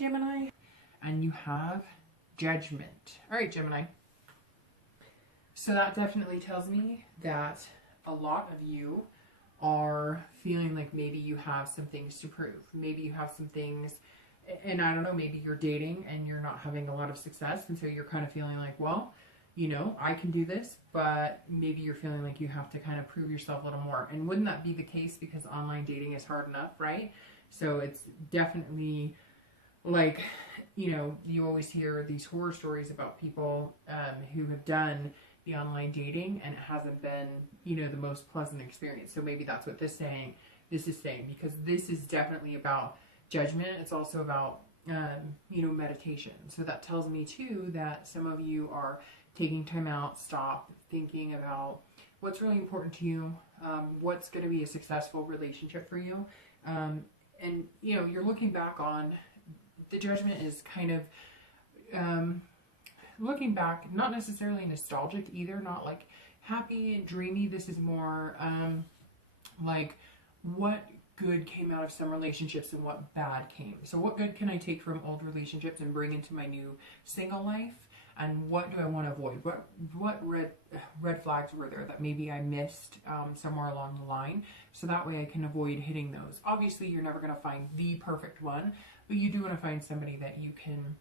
Gemini. And you have Judgment. All right, Gemini. So that definitely tells me that a lot of you are feeling like maybe you have some things to prove. Maybe you have some things, and I don't know, maybe you're dating and you're not having a lot of success. And so you're kind of feeling like, well, you know, I can do this, but maybe you're feeling like you have to kind of prove yourself a little more. And wouldn't that be the case? Because online dating is hard enough, right? So it's definitely like, you know, you always hear these horror stories about people who have done the online dating and it hasn't been, you know, the most pleasant experience. So maybe that's what this is saying, because this is definitely about judgment. It's also about, you know, meditation. So that tells me too that some of you are taking time out, stop thinking about what's really important to you, what's going to be a successful relationship for you. And, you know, you're looking back on the judgment is kind of looking back, not necessarily nostalgic either, not like happy and dreamy. This is more like what good came out of some relationships and what bad came. So what good can I take from old relationships and bring into my new single life? And what do I want to avoid? What red flags were there that maybe I missed somewhere along the line? So that way I can avoid hitting those. Obviously, you're never going to find the perfect one, but you do want to find somebody that you can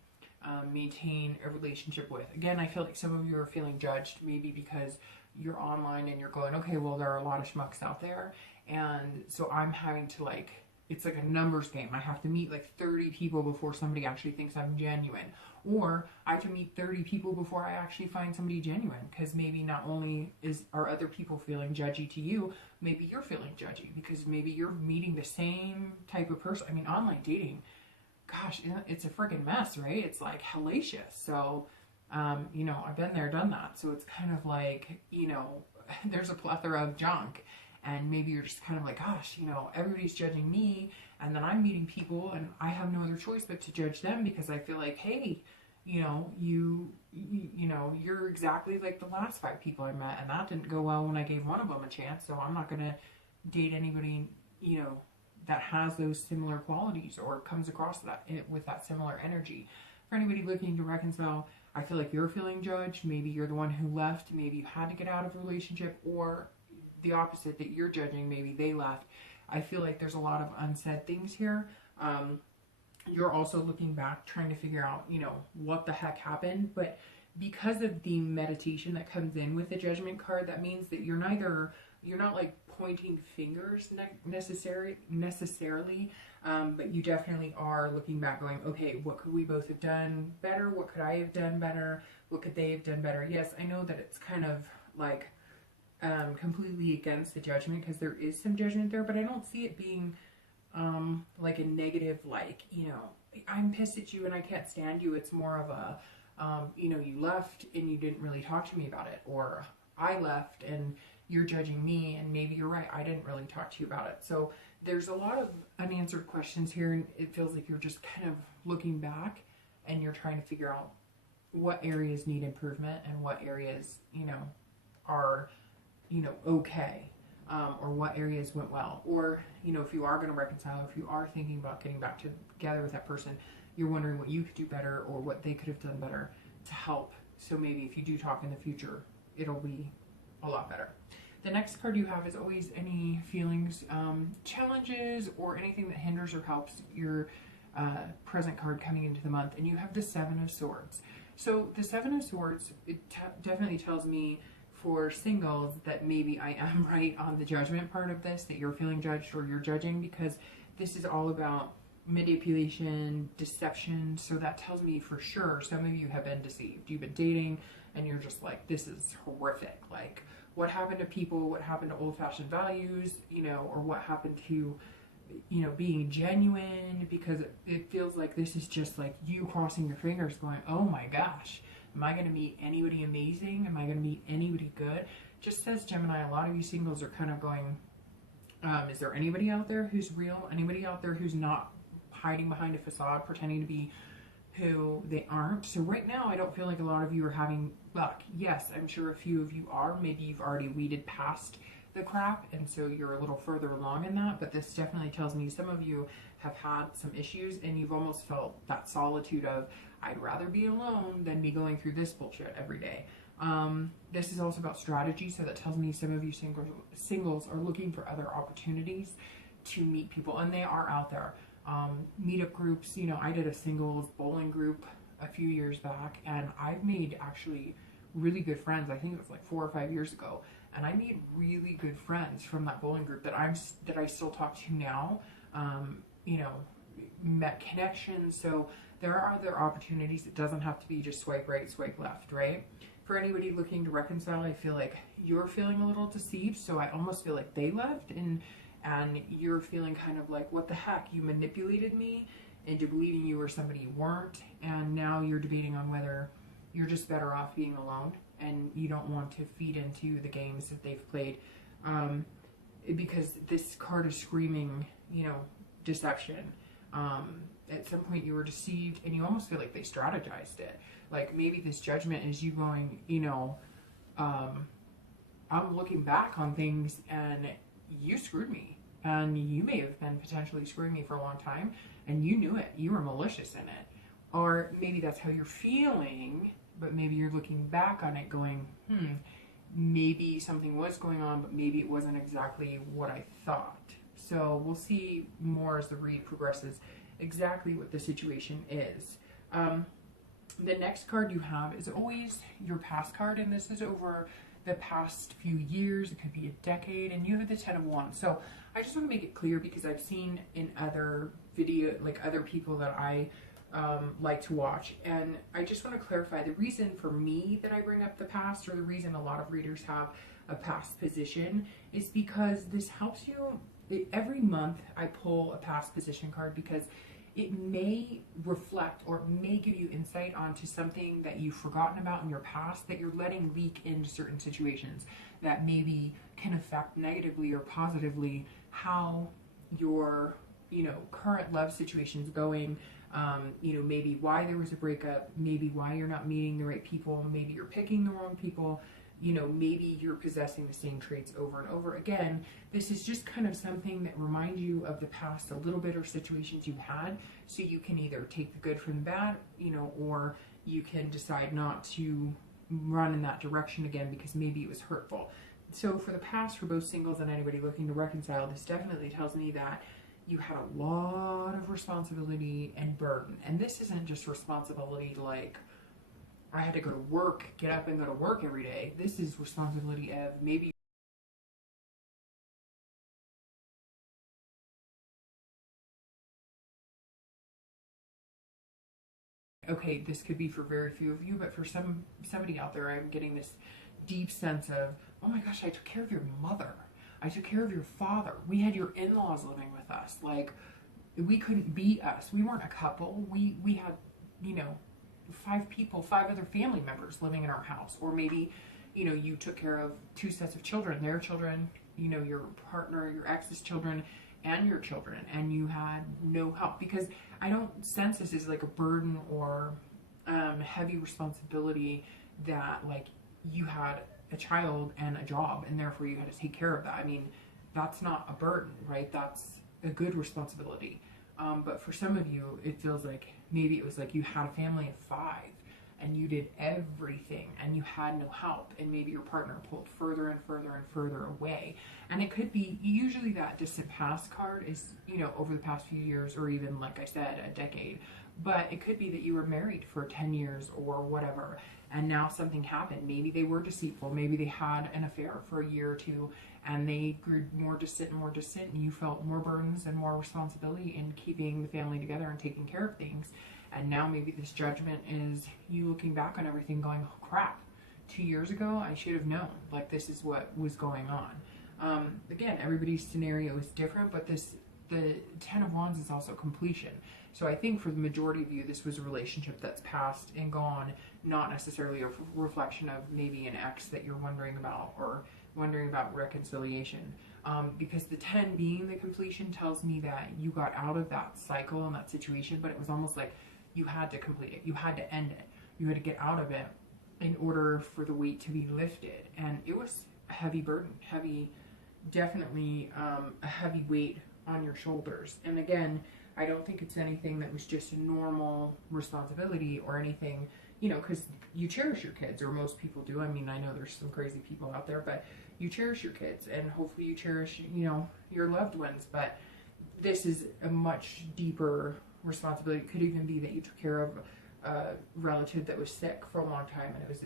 maintain a relationship with. Again, I feel like some of you are feeling judged, maybe because you're online and you're going, okay, well, there are a lot of schmucks out there. And so I'm having to like, it's like a numbers game. I have to meet like 30 people before somebody actually thinks I'm genuine. Or I have to meet 30 people before I actually find somebody genuine. Because maybe not only are other people feeling judgy to you, maybe you're feeling judgy because maybe you're meeting the same type of person. I mean, online dating, gosh, it's a freaking mess, right? It's like hellacious. So, you know, I've been there, done that. So it's kind of like, you know, there's a plethora of junk. And maybe you're just kind of like, gosh, you know, everybody's judging me. And then I'm meeting people and I have no other choice but to judge them because I feel like, hey, you know, you know, you're exactly like the last 5 people I met. And that didn't go well when I gave one of them a chance. So I'm not going to date anybody, you know, that has those similar qualities or comes across that with that similar energy. For anybody looking to reconcile, I feel like you're feeling judged. Maybe you're the one who left. Maybe you had to get out of a relationship, or the opposite, that you're judging, maybe they left. I feel like there's a lot of unsaid things here. You're also looking back, trying to figure out, you know, what the heck happened. But because of the meditation that comes in with the judgment card, that means that you're not like pointing fingers necessarily, but you definitely are looking back going, okay, what could we both have done better? What could I have done better? What could they have done better? Yes, I know that it's kind of like completely against the judgment because there is some judgment there, but I don't see it being like a negative, like, you know, I'm pissed at you and I can't stand you. It's more of a, you know, you left and you didn't really talk to me about it, or I left and you're judging me and maybe you're right, I didn't really talk to you about it. So there's a lot of unanswered questions here, and it feels like you're just kind of looking back and you're trying to figure out what areas need improvement and what areas, you know, are, you know, okay, or what areas went well. Or, you know, if you are going to reconcile, if you are thinking about getting back together with that person, you're wondering what you could do better or what they could have done better to help. So maybe if you do talk in the future, it'll be a lot better. The next card you have is always any feelings, challenges, or anything that hinders or helps your present card coming into the month. And you have the 7 of Swords. So the 7 of Swords, it definitely tells me for singles that maybe I am right on the judgment part of this, that you're feeling judged or you're judging, because this is all about manipulation, deception. So that tells me for sure some of you have been deceived. You've been dating and you're just like, this is horrific. Like, what happened to people? What happened to old-fashioned values? You know, or what happened to, you know, being genuine? Because it feels like this is just like you crossing your fingers going, oh my gosh, am I going to meet anybody amazing? Am I going to meet anybody good? Just says, Gemini, a lot of you singles are kind of going, is there anybody out there who's real? Anybody out there who's not hiding behind a facade, pretending to be who they aren't? So right now, I don't feel like a lot of you are having luck. Yes, I'm sure a few of you are. Maybe you've already weeded past the crap, and so you're a little further along in that. But this definitely tells me some of you have had some issues and you've almost felt that solitude of, I'd rather be alone than be going through this bullshit every day. This is also about strategy, so that tells me some of you singles are looking for other opportunities to meet people, and they are out there. Meetup groups, you know, I did a singles bowling group a few years back, and I've made actually really good friends. I think it was like 4 or 5 years ago, and I made really good friends from that bowling group that I still talk to now. You know, met connections. So there are other opportunities. It doesn't have to be just swipe right, swipe left, right? For anybody looking to reconcile, I feel like you're feeling a little deceived, so I almost feel like they left, and you're feeling kind of like, what the heck, you manipulated me into believing you were somebody you weren't, and now you're debating on whether you're just better off being alone, and you don't want to feed into the games that they've played, because this card is screaming, you know, deception. At some point you were deceived, and you almost feel like they strategized it. Like maybe this judgment is you going, you know, I'm looking back on things and you screwed me, and you may have been potentially screwing me for a long time and you knew it, you were malicious in it. Or maybe that's how you're feeling, but maybe you're looking back on it going, maybe something was going on, but maybe it wasn't exactly what I thought. So we'll see more as the read progresses exactly what the situation is. The next card you have is always your past card, and this is over the past few years. It could be a decade, and you have the 10 of Wands. So I just want to make it clear, because I've seen in other video, like other people that I like to watch, and I just want to clarify the reason for me that I bring up the past, or the reason a lot of readers have a past position, is because this helps you. Every month I pull a past position card because it may reflect or may give you insight onto something that you've forgotten about in your past that you're letting leak into certain situations that maybe can affect negatively or positively how your, you know, current love situation is going. You know, maybe why there was a breakup, maybe why you're not meeting the right people, maybe you're picking the wrong people, you know, maybe you're possessing the same traits over and over again. This is just kind of something that reminds you of the past a little bit, or situations you had, so you can either take the good from the bad, you know, or you can decide not to run in that direction again because maybe it was hurtful. So for the past, for both singles and anybody looking to reconcile, this definitely tells me that you had a lot of responsibility and burden. And this isn't just responsibility like, I had to go to work, get up and go to work every day. This is responsibility of maybe okay, this could be for very few of you, but for somebody out there, I'm getting this deep sense of, oh my gosh, I took care of your mother. I took care of your father. We had your in-laws living with us. Like, we couldn't be us. We weren't a couple. We had, you know, 5 people, 5 other family members living in our house. Or maybe, you know, you took care of 2 sets of children, their children, you know, your partner, your ex's children, and your children, and you had no help. Because I don't sense this as like a burden or heavy responsibility that like you had a child and a job and therefore you had to take care of that. I mean, that's not a burden, right? That's a good responsibility. But for some of you, it feels like maybe it was like you had a family of 5 and you did everything and you had no help, and maybe your partner pulled further and further and further away. And it could be, usually that distant past card is, you know, over the past few years, or even, like I said, a decade. But it could be that you were married for 10 years or whatever, and now something happened. Maybe they were deceitful, maybe they had an affair for a year or 2, and they grew more distant and more distant, and you felt more burdens and more responsibility in keeping the family together and taking care of things. And now maybe this judgment is you looking back on everything going, oh crap, 2 years ago I should have known, like this is what was going on. Again, everybody's scenario is different, but the 10 of Wands is also completion. So I think for the majority of you, this was a relationship that's passed and gone, not necessarily a reflection of maybe an ex that you're wondering about or wondering about reconciliation. Because the 10 being the completion tells me that you got out of that cycle and that situation, but it was almost like you had to complete it. You had to end it. You had to get out of it in order for the weight to be lifted. And it was a heavy burden, heavy definitely a heavy weight on your shoulders. And again, I don't think it's anything that was just a normal responsibility or anything, you know, because you cherish your kids, or most people do. I mean, I know there's some crazy people out there, but you cherish your kids, and hopefully you cherish, you know, your loved ones. But this is a much deeper responsibility. It could even be that you took care of a relative that was sick for a long time, and it was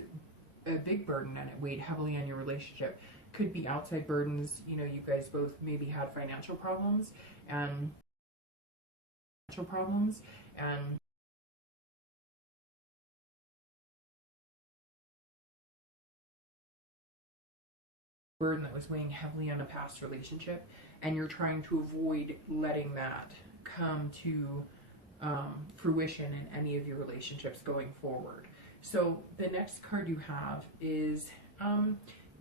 a big burden, and it weighed heavily on your relationship. Could be outside burdens. You know, you guys both maybe had financial problems and and burden that was weighing heavily on a past relationship, and you're trying to avoid letting that come to fruition in any of your relationships going forward. So the next card you have is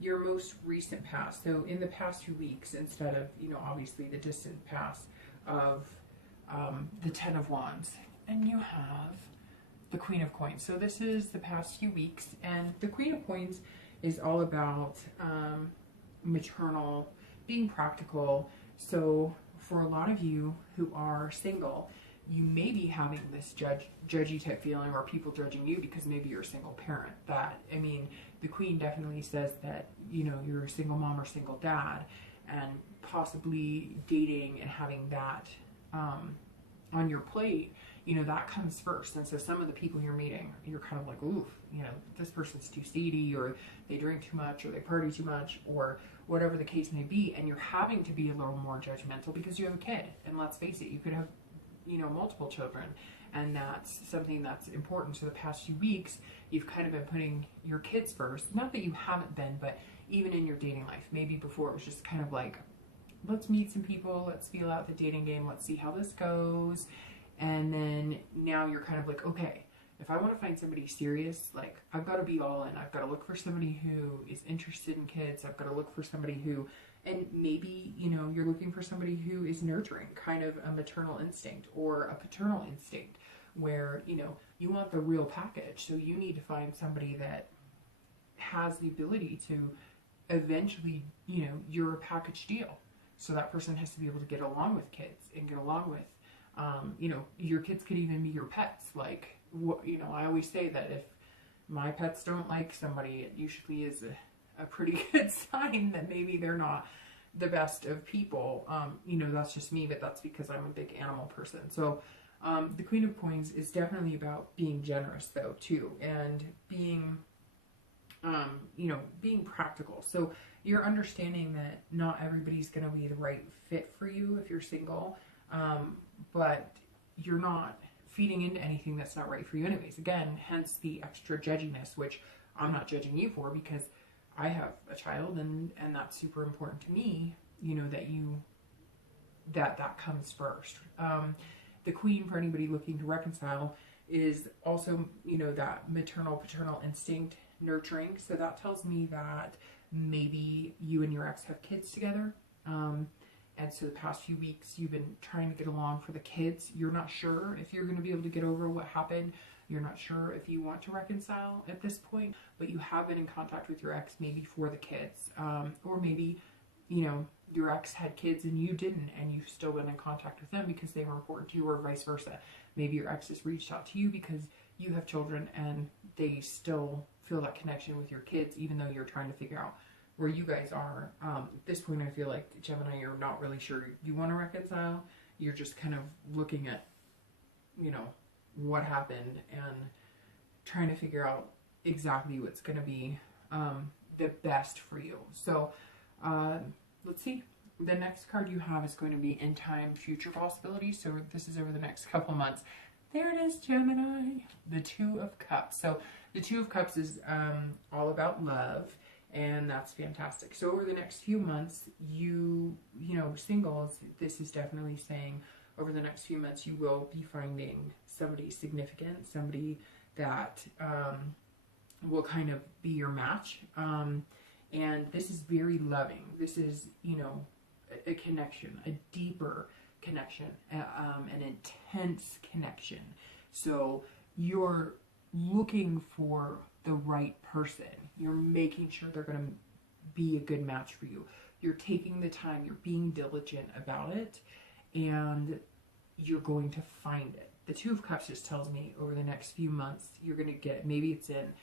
your most recent past. So in the past few weeks, instead of, you know, obviously the distant past of the Ten of Wands, and you have the Queen of Coins. So this is the past few weeks, and the Queen of Coins is all about maternal, being practical. So for a lot of you who are single, you may be having this judgy type feeling, or people judging you because maybe you're a single parent. That, I mean, the Queen definitely says that, you know, you're a single mom or single dad, and possibly dating and having that on your plate, you know, that comes first. And so some of the people you're meeting, you're kind of like, oof, you know, this person's too seedy, or they drink too much, or they party too much, or whatever the case may be. And you're having to be a little more judgmental because you have a kid. And let's face it, you could have, you know, multiple children, and that's something that's important. So the past few weeks, you've kind of been putting your kids first. Not that you haven't been, but even in your dating life, maybe before it was just kind of like, let's meet some people, let's feel out the dating game, let's see how this goes. And then now you're kind of like, okay, if I want to find somebody serious, like, I've got to be all in. I've got to look for somebody who is interested in kids. I've got to look for somebody who, and maybe, you know, you're looking for somebody who is nurturing, kind of a maternal instinct or a paternal instinct, where, you know, you want the real package. So you need to find somebody that has the ability to eventually, you know, you're a package deal. So that person has to be able to get along with kids and get along with, you know, your kids could even be your pets. Like, you know, I always say that if my pets don't like somebody, it usually is a pretty good sign that maybe they're not the best of people. You know, that's just me, but that's because I'm a big animal person. So the Queen of Coins is definitely about being generous, though, too, and being, you know, being practical. So you're understanding that not everybody's going to be the right fit for you if you're single, but you're not feeding into anything that's not right for you anyways. Again, hence the extra judginess, which I'm not judging you for, because I have a child, and that's super important to me, you know, that comes first. The Queen, for anybody looking to reconcile, is also, you know, that maternal, paternal instinct, nurturing. So that tells me that maybe you and your ex have kids together. And so the past few weeks, you've been trying to get along for the kids. You're not sure if you're going to be able to get over what happened. You're not sure if you want to reconcile at this point, but you have been in contact with your ex maybe for the kids. Or maybe, you know, your ex had kids and you didn't, and you've still been in contact with them because they were important to you, or vice versa. Maybe your ex has reached out to you because you have children and they still feel that connection with your kids, even though you're trying to figure out where you guys are. At this point, I feel like, Gemini, you're not really sure you want to reconcile. You're just kind of looking at, you know, what happened and trying to figure out exactly what's going to be the best for you. So let's see. The next card you have is going to be in time, future possibilities. So this is over the next couple months. There it is, Gemini. The Two of Cups. So the Two of Cups is all about love, and that's fantastic. So over the next few months, you know, singles, this is definitely saying over the next few months, you will be finding somebody significant, somebody that will kind of be your match. And this is very loving. This is, you know, a connection, a deeper connection, an intense connection. So you're looking for the right person. You're making sure they're going to be a good match for you. you're taking the time, you're being diligent about it, and you're going to find it. The Two of Cups just tells me over the next few months, you're going to get it. Maybe it's in,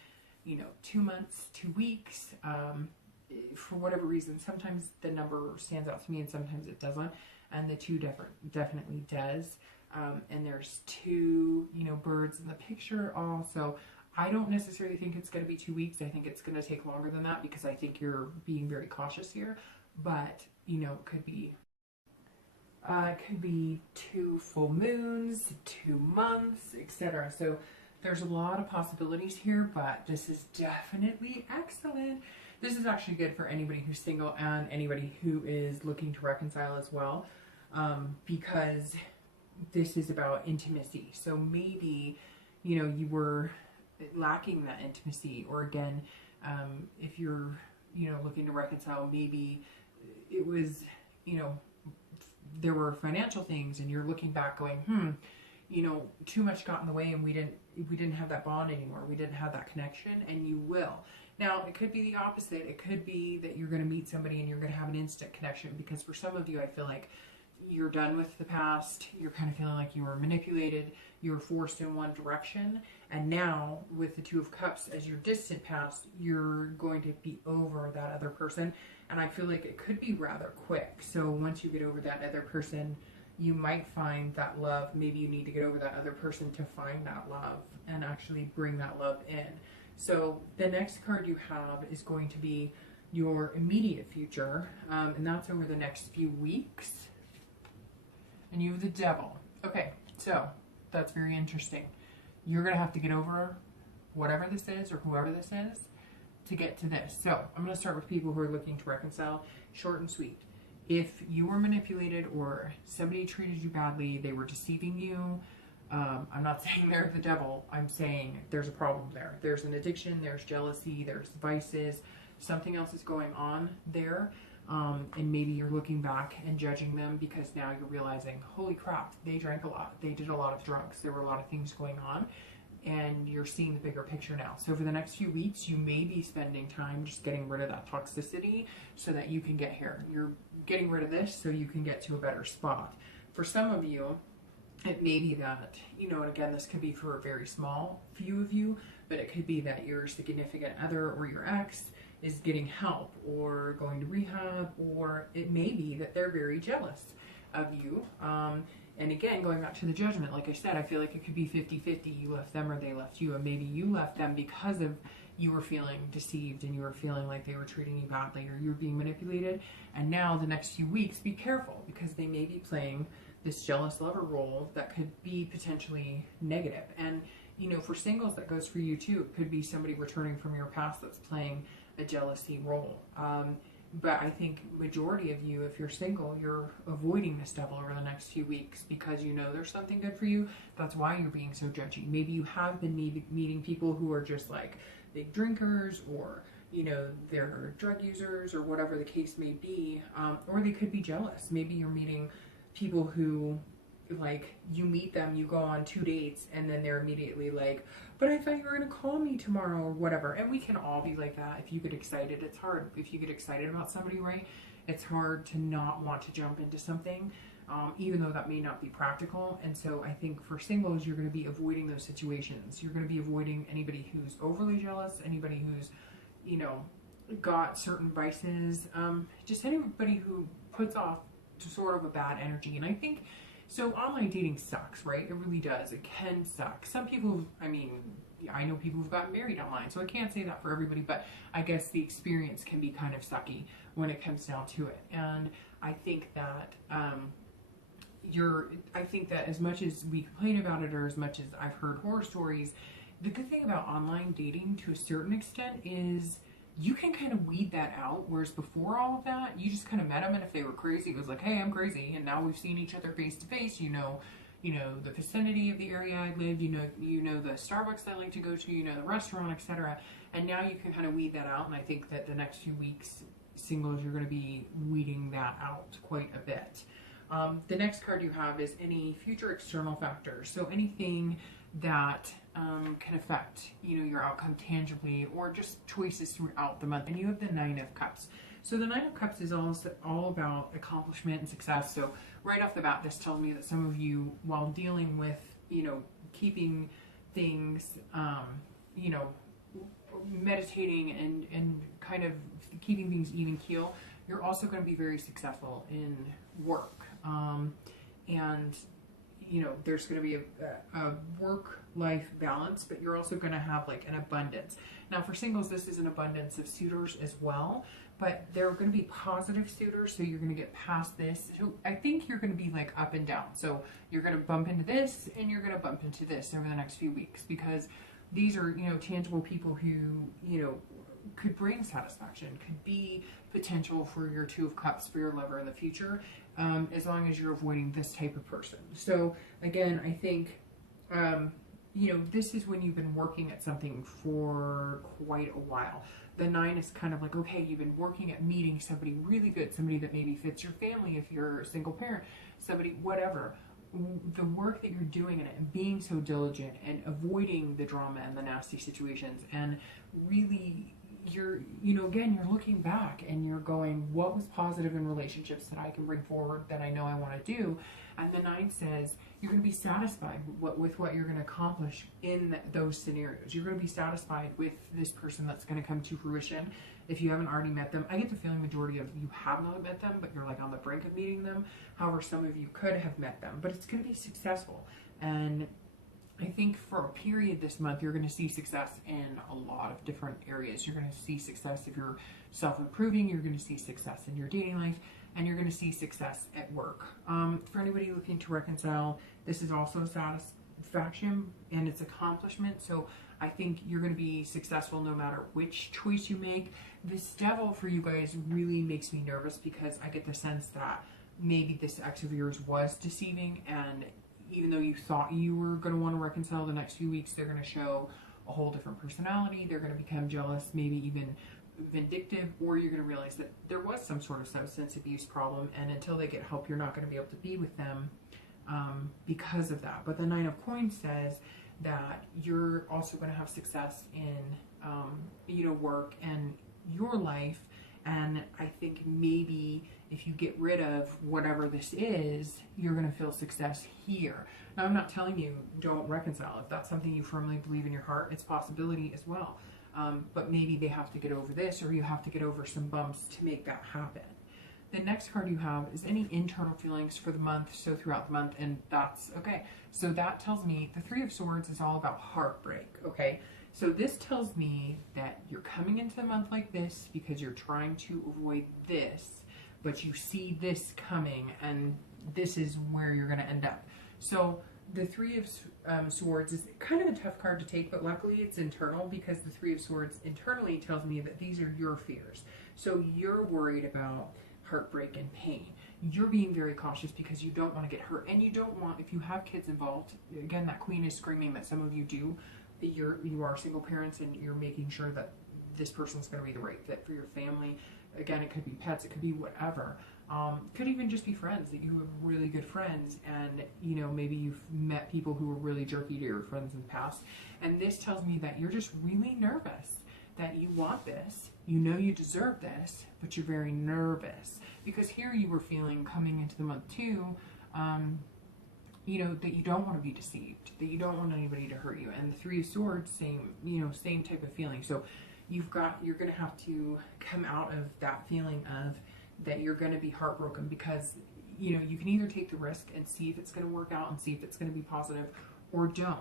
2 months, 2 weeks, for whatever reason. Sometimes the number stands out to me and sometimes it doesn't. And the two definitely does. And there's two, birds in the picture also. I don't necessarily think it's going to be 2 weeks. I think it's going to take longer than that because I think you're being very cautious here. But, it could be 2 full moons, 2 months, etc. So there's a lot of possibilities here, but this is definitely excellent. This is actually good for anybody who's single and anybody who is looking to reconcile as well, because this is about intimacy. So maybe, you were lacking that intimacy, or again, if you're, looking to reconcile, maybe it was, there were financial things and you're looking back going, too much got in the way and we didn't have that bond anymore. We didn't have that connection, and you will. Now, it could be the opposite. It could be that you're going to meet somebody and you're going to have an instant connection, because for some of you, I feel like you're done with the past. You're kind of feeling like you were manipulated. You were forced in one direction. And now with the Two of Cups as your distant past, you're going to be over that other person. And I feel like it could be rather quick. So once you get over that other person, you might find that love. Maybe you need to get over that other person to find that love and actually bring that love in. So the next card you have is going to be your immediate future. And that's over the next few weeks. And you have the Devil. Okay, so that's very interesting. You're going to have to get over whatever this is or whoever this is to get to this. So I'm going to start with people who are looking to reconcile. Short and sweet. If you were manipulated or somebody treated you badly, they were deceiving you, I'm not saying they're the devil. I'm saying there's a problem there. There's an addiction, there's jealousy, there's vices, something else is going on there. And maybe you're looking back and judging them because now you're realizing, holy crap, they drank a lot. They did a lot of drugs. There were a lot of things going on, and you're seeing the bigger picture now. So for the next few weeks, you may be spending time just getting rid of that toxicity so that you can get here. You're getting rid of this so you can get to a better spot. For some of you, it may be that, and again, this could be for a very small few of you, but it could be that your significant other or your ex is getting help or going to rehab, or it may be that they're very jealous of you. And again, going back to the Judgment, like I said, I feel like it could be 50-50. You left them or they left you, and maybe you left them because of you were feeling deceived and you were feeling like they were treating you badly or you were being manipulated. And now the next few weeks, be careful, because they may be playing this jealous lover role that could be potentially negative. And, for singles, that goes for you too. It could be somebody returning from your past that's playing a jealousy role. But I think majority of you, if you're single, you're avoiding this devil over the next few weeks because there's something good for you. That's why you're being so judgy. Maybe you have been meeting people who are just like big drinkers, or they're drug users, or whatever the case may be. Or they could be jealous. Maybe you're meeting people who, like, you meet them, you go on 2 dates, and then they're immediately like, but I thought you were going to call me tomorrow, or whatever. And we can all be like that. If you get excited, it's hard. If you get excited about somebody, right, it's hard to not want to jump into something, even though that may not be practical. And so I think for singles, you're going to be avoiding those situations. You're going to be avoiding anybody who's overly jealous, anybody who's, got certain vices, just anybody who puts off sort of a bad energy. And I think, so online dating sucks, right? It really does. It can suck. Some people, I know people who've gotten married online, so I can't say that for everybody, but I guess the experience can be kind of sucky when it comes down to it. And I think that, I think that as much as we complain about it, or as much as I've heard horror stories, the good thing about online dating to a certain extent is you can kind of weed that out, whereas before all of that, you just kind of met them, and if they were crazy, it was like, hey, I'm crazy, and now we've seen each other face to face, the vicinity of the area I live, you know the Starbucks I like to go to, the restaurant, etc. And now you can kind of weed that out, and I think that the next few weeks, singles, you're going to be weeding that out quite a bit. The next card you have is any future external factors, so anything that can affect your outcome tangibly, or just choices throughout the month. And you have the 9 of Cups. So the Nine of Cups is all about accomplishment and success. So right off the bat, this tells me that some of you, while dealing with, keeping things, meditating and kind of keeping things even keel, you're also going to be very successful in work. And there's going to be a work-life balance, but you're also going to have like an abundance. Now for singles, this is an abundance of suitors as well, but they're going to be positive suitors, so you're going to get past this. So I think you're going to be like up and down. So you're going to bump into this and you're going to bump into this over the next few weeks, because these are, tangible people who, could bring satisfaction, could be potential for your Two of Cups, for your lover in the future, as long as you're avoiding this type of person. So again, I think, this is when you've been working at something for quite a while. The Nine is kind of like, okay, you've been working at meeting somebody really good, somebody that maybe fits your family if you're a single parent, somebody, whatever. The work that you're doing in it and being so diligent and avoiding the drama and the nasty situations, and really you're looking back and you're going, what was positive in relationships that I can bring forward that I know I want to do? And the Nine says you're going to be satisfied with what you're going to accomplish in those scenarios. You're going to be satisfied with this person that's going to come to fruition. If you haven't already met them, I get the feeling majority of you have not met them, but you're like on the brink of meeting them. However, some of you could have met them, but it's going to be successful. And I think for a period this month, you're going to see success in a lot of different areas. You're going to see success if you're self-improving. You're going to see success in your dating life, and you're going to see success at work. For anybody looking to reconcile, this is also satisfaction and it's accomplishment. So I think you're going to be successful no matter which choice you make. This Devil for you guys really makes me nervous, because I get the sense that maybe this ex of yours was deceiving, and even though you thought you were going to want to reconcile the next few weeks, they're going to show a whole different personality. They're going to become jealous, maybe even vindictive, or you're going to realize that there was some sort of substance abuse problem, and until they get help, you're not going to be able to be with them because of that. But the Nine of Coins says that you're also going to have success in, work and your life. And I think maybe if you get rid of whatever this is, you're going to feel success here. Now, I'm not telling you don't reconcile. If that's something you firmly believe in your heart, it's a possibility as well. But maybe they have to get over this, or you have to get over some bumps to make that happen. The next card you have is any internal feelings for the month, so throughout the month, and that's okay. So that tells me the Three of Swords is all about heartbreak, okay? So this tells me that you're coming into the month like this because you're trying to avoid this, but you see this coming, and this is where you're going to end up. So the Three of Swords is kind of a tough card to take, but luckily it's internal, because the Three of Swords internally tells me that these are your fears. So you're worried about heartbreak and pain. You're being very cautious because you don't want to get hurt, and you don't want, if you have kids involved, again, that Queen is screaming that some of you do, you are single parents, and you're making sure that this person's going to be the right fit for your family. Again, it could be pets, it could be whatever. Could even just be friends, that you have really good friends, and maybe you've met people who were really jerky to your friends in the past. And this tells me that you're just really nervous, that you want this, you deserve this, but you're very nervous, because here you were feeling coming into the month too, that you don't want to be deceived, that you don't want anybody to hurt you. And the Three of Swords, same type of feeling. So you're going to have to come out of that feeling of that you're going to be heartbroken, because you can either take the risk and see if it's going to work out and see if it's going to be positive, or don't.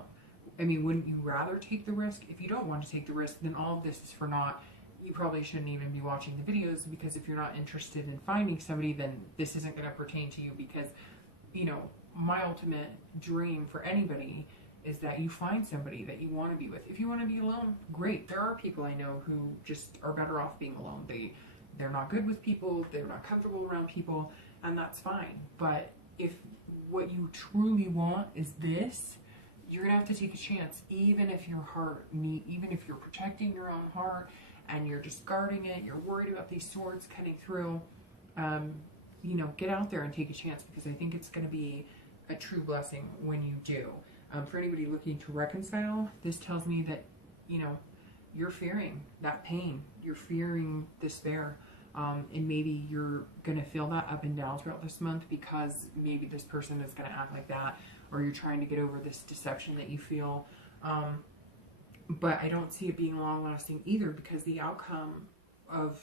I mean, wouldn't you rather take the risk? If you don't want to take the risk, then all of this is for naught. You probably shouldn't even be watching the videos, because if you're not interested in finding somebody, then this isn't going to pertain to you, because my ultimate dream for anybody is that you find somebody that you want to be with. If you want to be alone, great. There are people I know who just are better off being alone. They're not good with people, they're not comfortable around people, and that's fine. But if what you truly want is this, you're gonna have to take a chance, even if even if you're protecting your own heart and you're just guarding it, you're worried about these swords cutting through. Get out there and take a chance, because I think it's gonna be a true blessing when you do. For anybody looking to reconcile, this tells me that you're fearing that pain, you're fearing despair, And maybe you're going to feel that up and down throughout this month because maybe this person is going to act like that, or you're trying to get over this deception that you feel. But I don't see it being long lasting either, because the outcome of,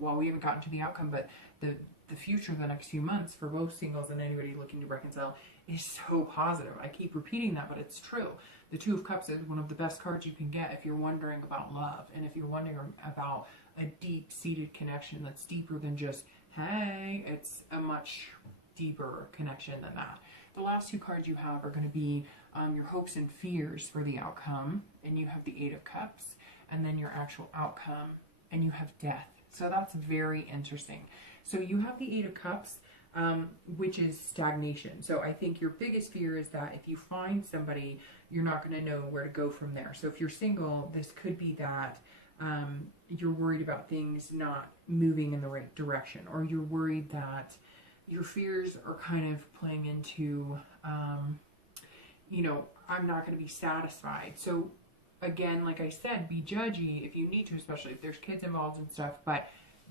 well, we haven't gotten to the outcome, but the future, the next few months for both singles and anybody looking to reconcile is so positive. I keep repeating that, but it's true. The Two of Cups is one of the best cards you can get if you're wondering about love, and if you're wondering about a deep-seated connection that's deeper than just, hey, it's a much deeper connection than that. The last two cards you have are going to be your hopes and fears for the outcome, and you have the Eight of Cups, and then your actual outcome, and you have death. So that's very interesting. So you have the Eight of Cups, which is stagnation. So I think your biggest fear is that if you find somebody, you're not going to know where to go from there. So if you're single, this could be that you're worried about things not moving in the right direction, or you're worried that your fears are kind of playing into, I'm not going to be satisfied. So again, like I said, be judgy if you need to, especially if there's kids involved and stuff, but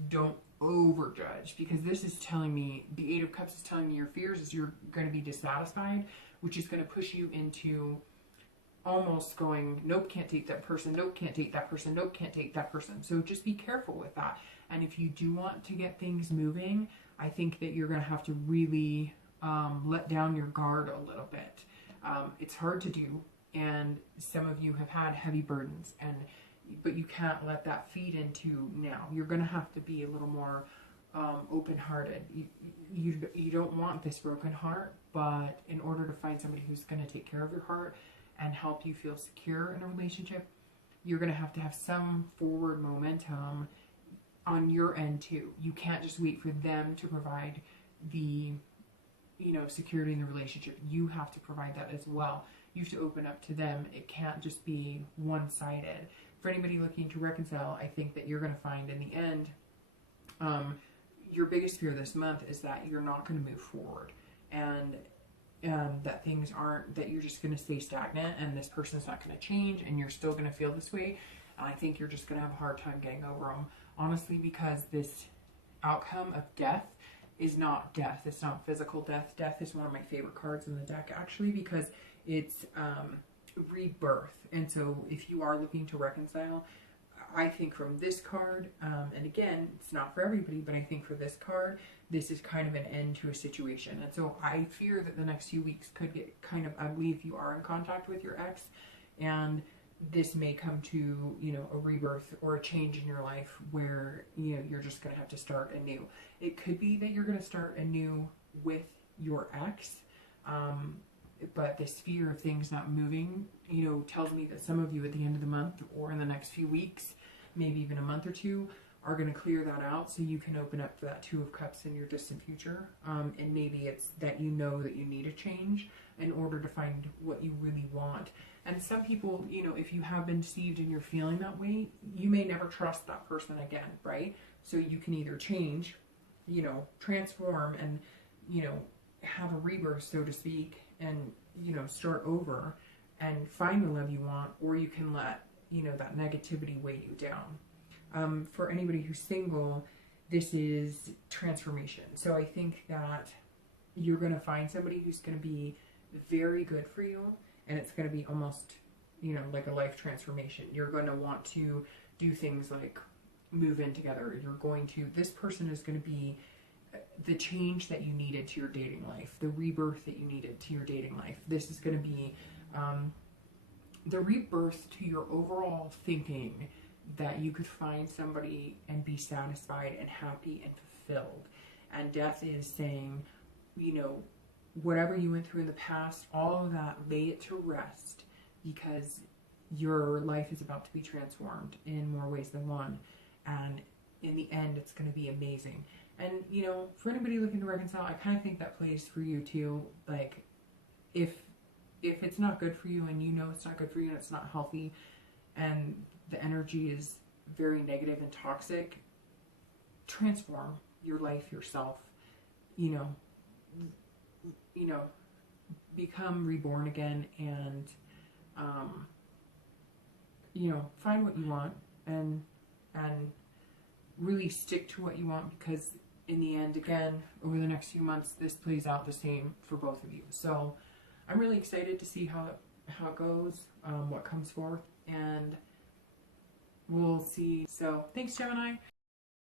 don't overjudge, because this is telling me, the Eight of Cups is telling me your fears is you're going to be dissatisfied, which is going to push you into almost going, nope, can't date that person, nope, can't date that person, nope, can't date that person. So just be careful with that. And if you do want to get things moving, I think that you're going to have to really let down your guard a little bit. It's hard to do, and some of you have had heavy burdens, but you can't let that feed into now. You're going to have to be a little more open-hearted. You don't want this broken heart, but in order to find somebody who's going to take care of your heart and help you feel secure in a relationship, you're going to have some forward momentum on your end too. You can't just wait for them to provide the, security in the relationship. You have to provide that as well. You have to open up to them. It can't just be one-sided. For anybody looking to reconcile, I think that you're going to find in the end, your biggest fear this month is that you're not going to move forward, and that things aren't, that you're just going to stay stagnant, and this person's not going to change, and you're still going to feel this way. And I think you're just going to have a hard time getting over them, honestly, because this outcome of death is not death. It's not physical death. Death is one of my favorite cards in the deck, actually, because it's rebirth. And so if you are looking to reconcile, I think from this card, and again, it's not for everybody, but I think for this card, this is kind of an end to a situation. And so I fear that the next few weeks could get kind of ugly if you are in contact with your ex, and this may come to, a rebirth or a change in your life where, you're just going to have to start anew. It could be that you're going to start anew with your ex, but this fear of things not moving, tells me that some of you at the end of the month or in the next few weeks, maybe even a month or two, are going to clear that out so you can open up for that Two of Cups in your distant future. And maybe it's that you know that you need a change in order to find what you really want. And some people, if you have been deceived and you're feeling that way, you may never trust that person again, right? So you can either change, transform and, have a rebirth, so to speak, and, start over and find the love you want, or you can let, that negativity weigh you down. For anybody who's single, this is transformation. So I think that you're going to find somebody who's going to be very good for you, and it's going to be almost, like a life transformation. You're going to want to do things like move in together. This person is going to be the change that you needed to your dating life, the rebirth that you needed to your dating life. This is going to be the rebirth to your overall thinking that you could find somebody and be satisfied and happy and fulfilled. And death is saying, whatever you went through in the past, all of that, lay it to rest, because your life is about to be transformed in more ways than one. And in the end, it's going to be amazing. And, for anybody looking to reconcile, I kind of think that plays for you too. Like, if it's not good for you, and it's not good for you and it's not healthy, and the energy is very negative and toxic, transform your life yourself, become reborn again, and, find what you want, and really stick to what you want, because in the end, again, over the next few months, this plays out the same for both of you. So I'm really excited to see how it goes, what comes forth, and we'll see. So thanks, Gemini.